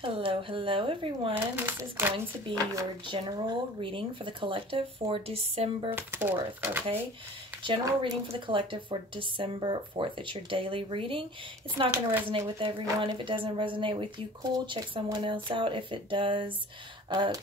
Hello, hello everyone. This is going to be your general reading for the collective for December 4th, okay? General reading for the collective for December 4th. It's your daily reading. It's not going to resonate with everyone. If it doesn't resonate with you, cool. Check someone else out. If it does,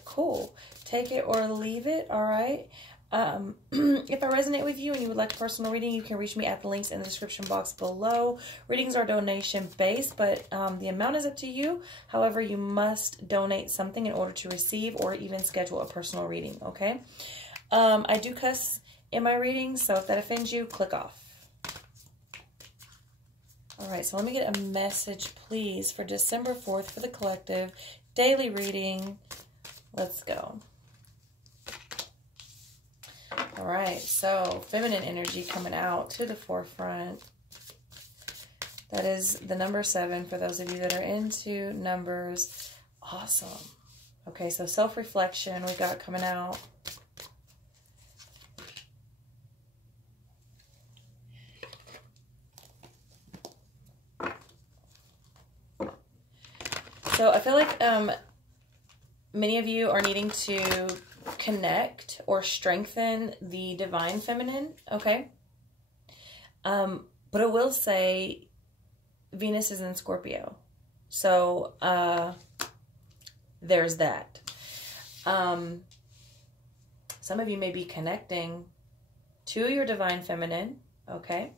cool. Take it or leave it, all right? If I resonate with you and you would like a personal reading, you can reach me at the links in the description box below. Readings are donation based, but the amount is up to you. However, you must donate something in order to receive or even schedule a personal reading, okay? I do cuss in my readings, so if that offends you, click off. All right, so let me get a message, please, for December 4th for the collective. Daily reading. Let's go. All right, so feminine energy coming out to the forefront. That is the number 7 for those of you that are into numbers. Awesome. Okay, so self-reflection we got coming out. So I feel like many of you are needing to connect or strengthen the divine feminine, okay? But I will say Venus is in Scorpio. So there's that. Some of you may be connecting to your divine feminine, okay?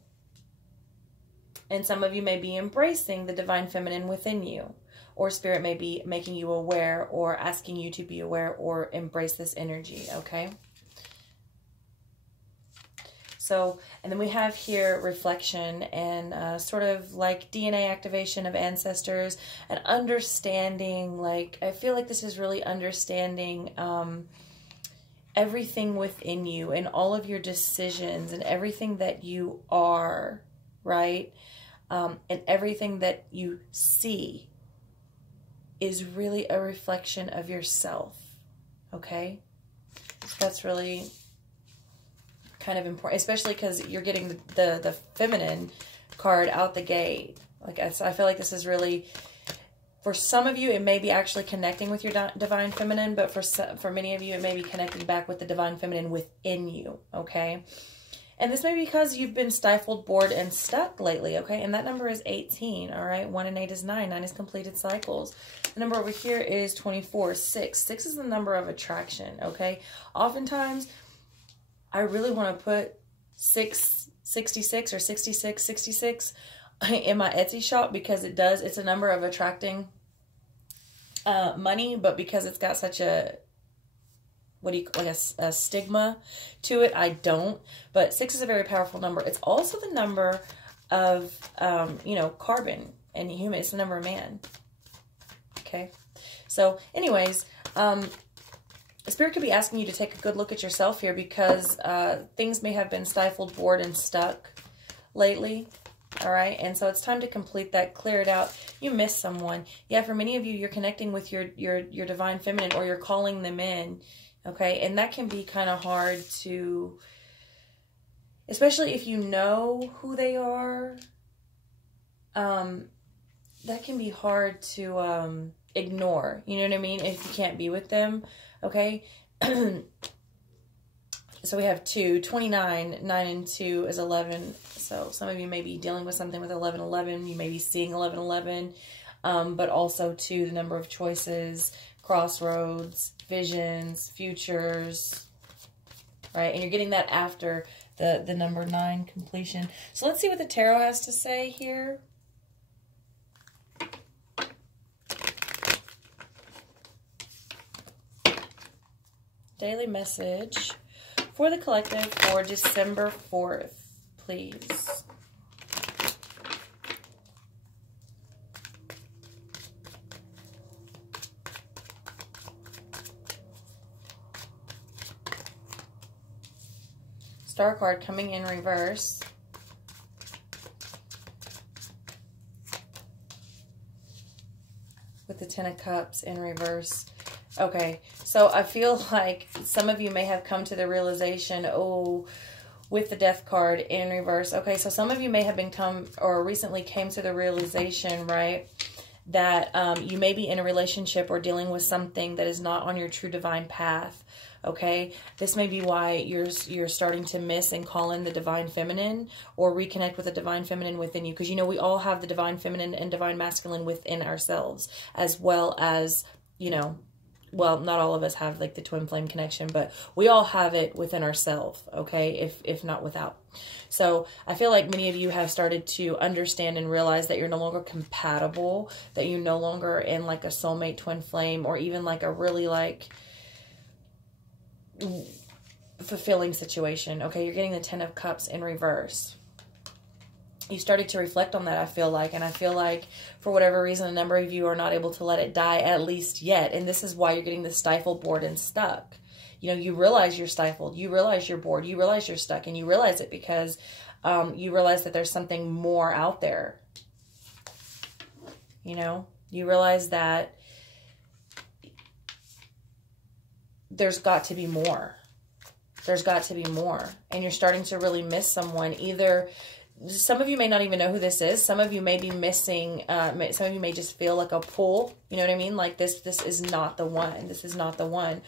And some of you may be embracing the divine feminine within you. Or spirit may be making you aware or asking you to be aware or embrace this energy, okay? So, and then we have here reflection and sort of like DNA activation of ancestors and understanding, like, I feel like this is really understanding everything within you and all of your decisions and everything that you are, right? And everything that you see is really a reflection of yourself, okay? So that's really kind of important, especially because you're getting the feminine card out the gate. Like, I feel like this is really, for some of you, it may be actually connecting with your divine feminine, but for many of you, it may be connecting back with the divine feminine within you, okay? And this may be because you've been stifled, bored, and stuck lately, okay? And that number is 18, all right? 1 and 8 is 9. 9 is completed cycles. The number over here is 24. 6. 6 is the number of attraction, okay? Oftentimes, I really want to put 666 or 6666 in my Etsy shop because it's a number of attracting money, but because it's got such a a stigma to it, I don't. But 6 is a very powerful number. It's also the number of, you know, carbon and human. It's the number of man. Okay. So anyways, Spirit could be asking you to take a good look at yourself here because things may have been stifled, bored, and stuck lately. All right. And so it's time to complete that, clear it out. You miss someone. Yeah. For many of you, you're connecting with your divine feminine or you're calling them in. Okay, and that can be kind of hard to, especially if you know who they are, that can be hard to ignore, you know what I mean, if you can't be with them, okay? So we have 2, 29, 9 and 2 is 11, so some of you may be dealing with something with 1111, you may be seeing 1111, but also 2, the number of choices, crossroads, visions, futures, right? And you're getting that after the number 9 completion. So let's see what the tarot has to say here. Daily message for the collective for December 4th, please. Star card coming in reverse. With the 10 of Cups in reverse. Okay, so I feel like some of you may have come to the realization, oh, with the Death card in reverse. Okay, so some of you may have recently came to the realization, right, that you may be in a relationship or dealing with something that is not on your true divine path. Okay, this may be why you're starting to miss and call in the divine feminine, or reconnect with the divine feminine within you, because you know we all have the divine feminine and divine masculine within ourselves, as well as, you know, well, not all of us have like the twin flame connection, but we all have it within ourselves, okay, if not without. So I feel like many of you have started to understand and realize that you're no longer compatible, that you're no longer in like a soulmate twin flame, or even like a really like fulfilling situation. Okay, you're getting the 10 of Cups in reverse. You started to reflect on that, I feel like, and I feel like for whatever reason a number of you are not able to let it die, at least yet, and this is why you're getting the stifled, bored, and stuck. You know, you realize you're stifled, you realize you're bored, you realize you're stuck, and you realize it because you realize that there's something more out there. You know, you realize that there's got to be more. There's got to be more. And you're starting to really miss someone. Either, some of you may not even know who this is. Some of you may be missing, some of you may just feel like a pull. You know what I mean? Like this is not the one. This is not the one.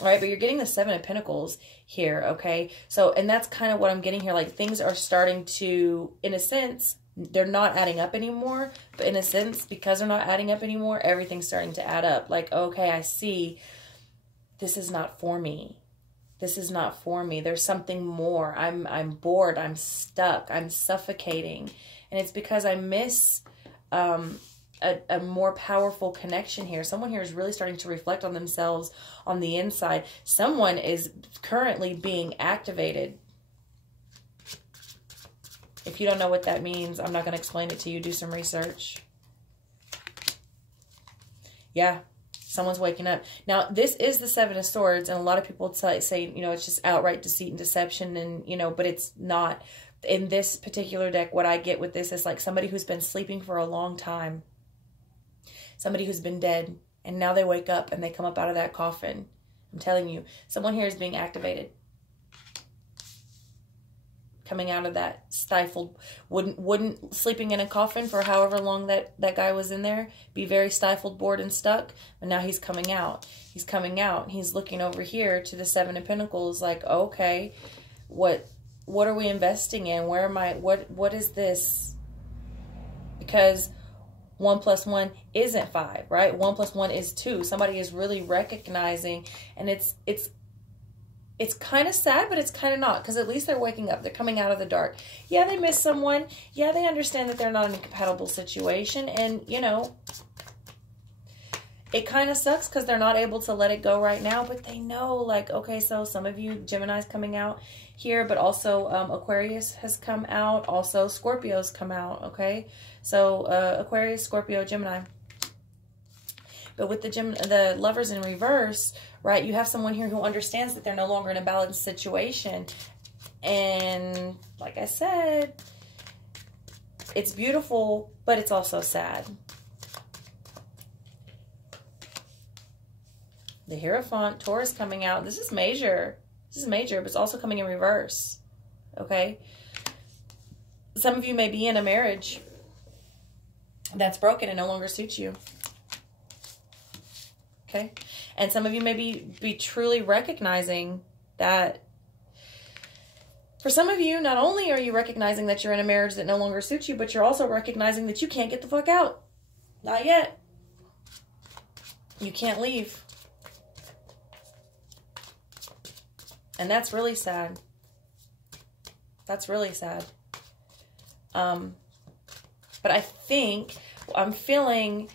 All right, but you're getting the 7 of Pentacles here, okay? So, and that's kind of what I'm getting here. Like things are starting to, in a sense, they're not adding up anymore. But in a sense, because they're not adding up anymore, everything's starting to add up. Like, okay, I see. This is not for me. This is not for me. There's something more. I'm bored. I'm stuck. I'm suffocating. And it's because I miss a more powerful connection here. Someone here is really starting to reflect on themselves on the inside. Someone is currently being activated. If you don't know what that means, I'm not going to explain it to you. Do some research. Yeah. Someone's waking up. Now, this is the 7 of Swords, and a lot of people say, you know, it's just outright deceit and deception, and, you know, but it's not. In this particular deck, what I get with this is like somebody who's been sleeping for a long time. Somebody who's been dead, and now they wake up and they come up out of that coffin. I'm telling you, someone here is being activated. Coming out of that stifled, wouldn't sleeping in a coffin for however long that guy was in there be very stifled, bored, and stuck. But now he's coming out. He's coming out. He's looking over here to the 7 of Pentacles like, okay, what are we investing in? Where am I? What is this? Because 1 + 1 isn't 5, right? 1 + 1 is 2. Somebody is really recognizing, and it's kind of sad, but it's kind of not, because at least they're waking up. They're coming out of the dark. Yeah, they miss someone. Yeah, they understand that they're not in a compatible situation. And, you know, it kind of sucks because they're not able to let it go right now. But they know, like, okay, so some of you, Gemini's coming out here, but also Aquarius has come out. Also, Scorpio's come out, okay? So Aquarius, Scorpio, Gemini. But with the Lovers in reverse, right, you have someone here who understands that they're no longer in a balanced situation. And like I said, it's beautiful, but it's also sad. The Hierophant, Taurus coming out. This is major. This is major, but it's also coming in reverse. Okay? Some of you may be in a marriage that's broken and no longer suits you. Okay? And some of you may be truly recognizing that. For some of you, not only are you recognizing that you're in a marriage that no longer suits you, but you're also recognizing that you can't get the fuck out. Not yet. You can't leave. And that's really sad. That's really sad. But I think, I'm feeling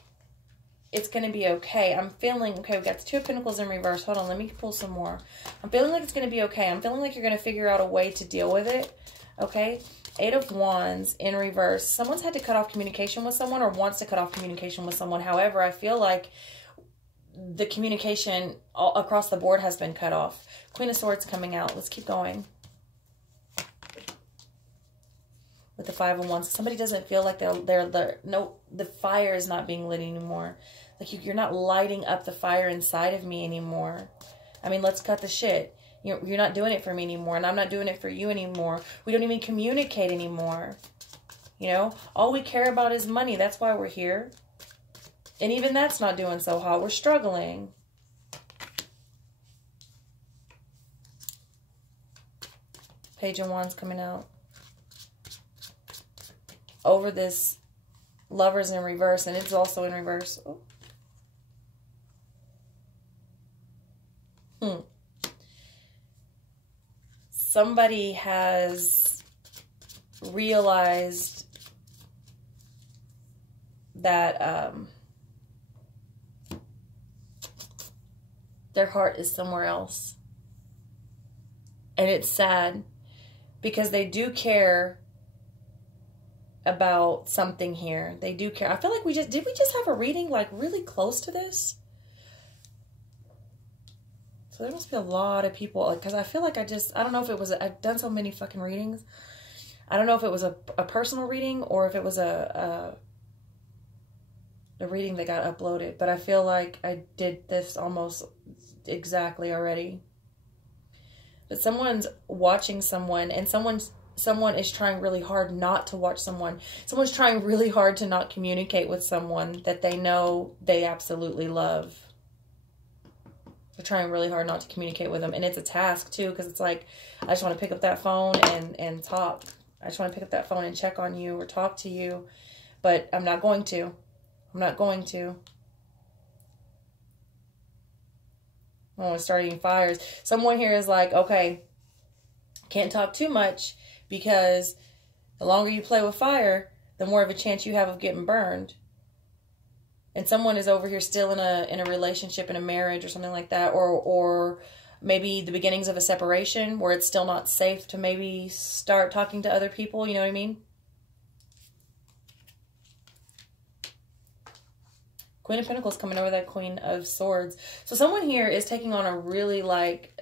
it's going to be okay. I'm feeling, okay, we've got the 2 of Pentacles in reverse. Hold on, let me pull some more. I'm feeling like it's going to be okay. I'm feeling like you're going to figure out a way to deal with it. Okay? 8 of Wands in reverse. Someone's had to cut off communication with someone or wants to cut off communication with someone. However, I feel like the communication all across the board has been cut off. Queen of Swords coming out. Let's keep going. With the 5 of Wands. Somebody doesn't feel like the fire is not being lit anymore. Like you're not lighting up the fire inside of me anymore. I mean, let's cut the shit. You're not doing it for me anymore, and I'm not doing it for you anymore. We don't even communicate anymore. You know, all we care about is money. That's why we're here. And even that's not doing so hot. We're struggling. Page of Wands coming out. Over this Lovers in reverse, and it's also in reverse. Oh. Somebody has realized that their heart is somewhere else. And it's sad because they do care about something here. They do care. I feel like did we just have a reading like really close to this? So there must be a lot of people, like, because I feel like I don't know if it was, I've done so many fucking readings. I don't know if it was a personal reading or if it was a reading that got uploaded, but I feel like I did this almost exactly already. But someone's watching someone, and someone is trying really hard not to watch someone. Someone's trying really hard to not communicate with someone that they know they absolutely love. They're trying really hard not to communicate with them. And it's a task too, because it's like, I just want to pick up that phone and talk. I just want to pick up that phone and check on you or talk to you. But I'm not going to. I'm not going to. Oh, starting fires. Someone here is like, okay, can't talk too much, because the longer you play with fire, the more of a chance you have of getting burned. And someone is over here still in a relationship, in a marriage or something like that, or maybe the beginnings of a separation where it's still not safe to maybe start talking to other people, you know what I mean? Queen of Pentacles coming over that Queen of Swords. So someone here is taking on a really like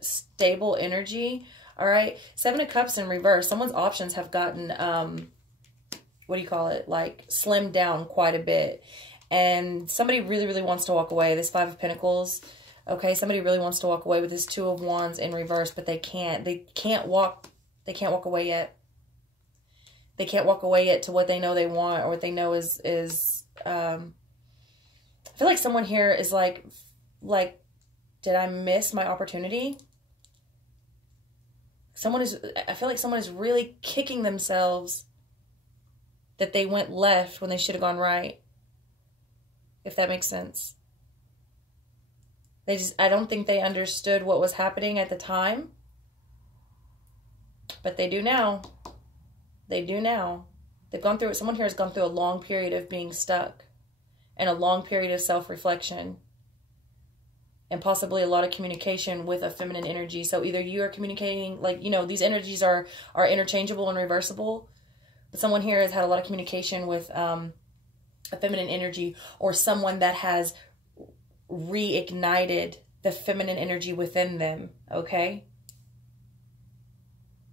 stable energy. All right. Seven of Cups in reverse. Someone's options have gotten, what do you call it? Like slimmed down quite a bit. And somebody really, really wants to walk away. This Five of Pentacles. Okay. Somebody really wants to walk away with this Two of Wands in reverse, but they can't. They can't walk away yet. They can't walk away yet to what they know they want, or what they know is I feel like someone here is like, did I miss my opportunity? I feel like someone is really kicking themselves that they went left when they should have gone right. If that makes sense. I don't think they understood what was happening at the time. But they do now. They do now. They've gone through it. Someone here has gone through a long period of being stuck. And a long period of self-reflection. And possibly a lot of communication with a feminine energy. So either you are communicating, like, you know, these energies are interchangeable and reversible. But someone here has had a lot of communication with a feminine energy, or someone that has reignited the feminine energy within them, okay?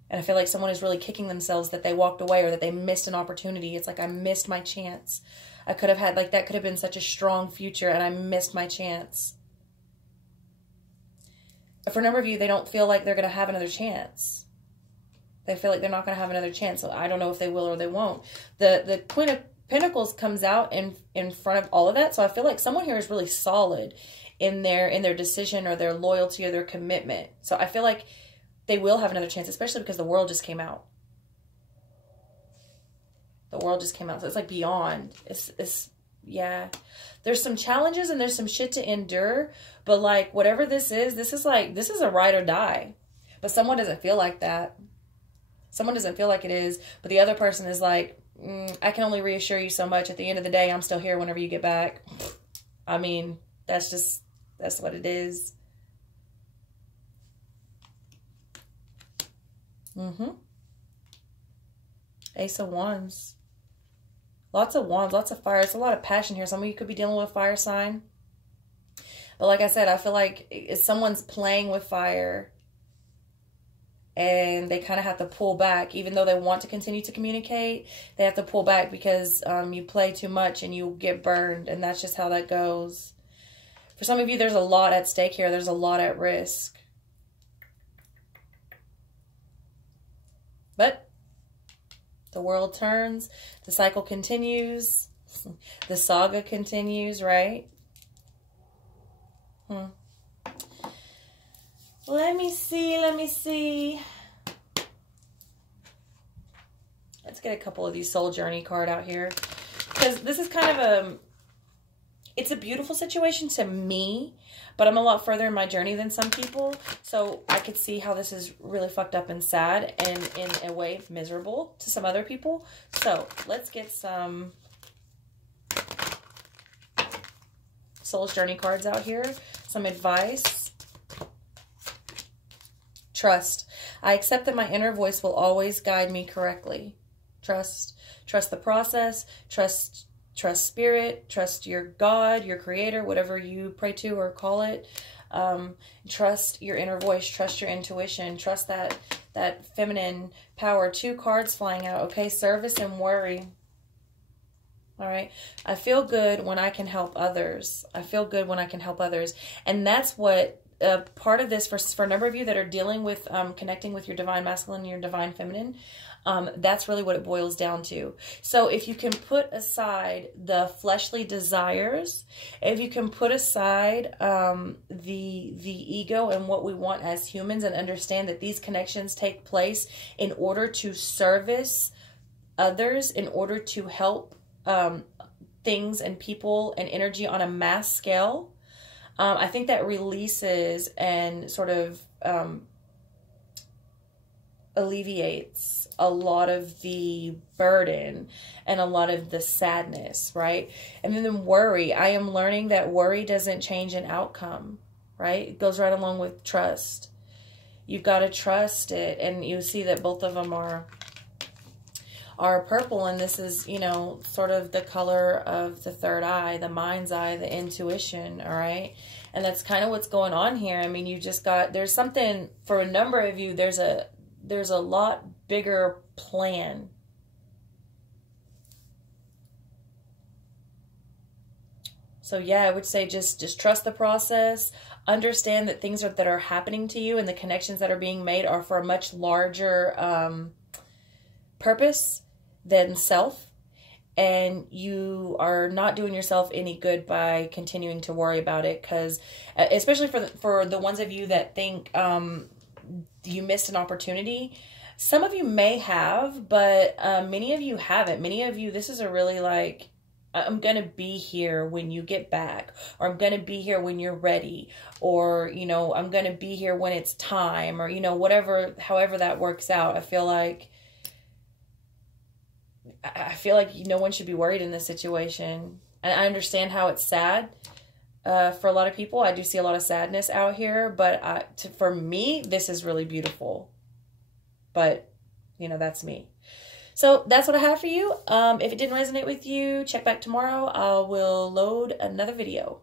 And I feel like someone is really kicking themselves that they walked away or that they missed an opportunity. It's like, I missed my chance. I could have had, like, that could have been such a strong future, and I missed my chance. For a number of you, they don't feel like they're going to have another chance. They feel like they're not going to have another chance. So I don't know if they will or they won't. The Queen of Pentacles comes out in front of all of that. So I feel like someone here is really solid in their decision or their loyalty or their commitment. So I feel like they will have another chance, especially because the World just came out. The World just came out. So it's like beyond. Yeah. There's some challenges and there's some shit to endure. But like, whatever this is a ride or die. But someone doesn't feel like that. Someone doesn't feel like it is. But the other person is like, I can only reassure you so much. At the end of the day, I'm still here whenever you get back. I mean, that's what it is. Ace of Wands. Lots of wands, lots of fire. It's a lot of passion here. Some of you could be dealing with a fire sign. But like I said, I feel like if someone's playing with fire and they kind of have to pull back, even though they want to continue to communicate, they have to pull back because you play too much and you get burned. And that's just how that goes. For some of you, there's a lot at stake here. There's a lot at risk. But the world turns. The cycle continues. The saga continues, right? Let me see. Let's get a couple of these soul journey card out here. Because this is kind of it's a beautiful situation to me, but I'm a lot further in my journey than some people. So I could see how this is really fucked up and sad and in a way miserable to some other people. So let's get some soul's journey cards out here. Some advice. Trust. I accept that my inner voice will always guide me correctly. Trust the process, trust spirit, trust your God, your creator, whatever you pray to or call it. Trust your inner voice, trust your intuition, trust that feminine power. 2 cards flying out. Okay, service and worry. All right. I feel good when I can help others. I feel good when I can help others. And that's what part of this for a number of you that are dealing with connecting with your divine masculine and your divine feminine. That's really what it boils down to. So if you can put aside the fleshly desires, if you can put aside the ego and what we want as humans, and understand that these connections take place in order to service others, in order to help things and people and energy on a mass scale, I think that releases and sort of alleviates a lot of the burden and a lot of the sadness, right? And then worry. I am learning that worry doesn't change an outcome, right? It goes right along with trust. You've got to trust it. And you see that both of them are purple, and this is, you know, sort of the color of the third eye, the mind's eye, the intuition, all right? And that's kind of what's going on here. I mean, you just got, there's something, for a number of you, there's a lot bigger plan. So yeah, I would say just trust the process. Understand that things that are happening to you and the connections that are being made are for a much larger purpose than self. And you are not doing yourself any good by continuing to worry about it, because especially for the ones of you that think you missed an opportunity. Some of you may have, but many of you haven't. Many of you, this is a really like, I'm going to be here when you get back, or I'm going to be here when you're ready, or, you know, I'm going to be here when it's time, or, you know, whatever, however that works out. I feel like no one should be worried in this situation. And I understand how it's sad for a lot of people. I do see a lot of sadness out here, but for me, this is really beautiful. But, you know, that's me. So that's what I have for you. If it didn't resonate with you, check back tomorrow. I will load another video.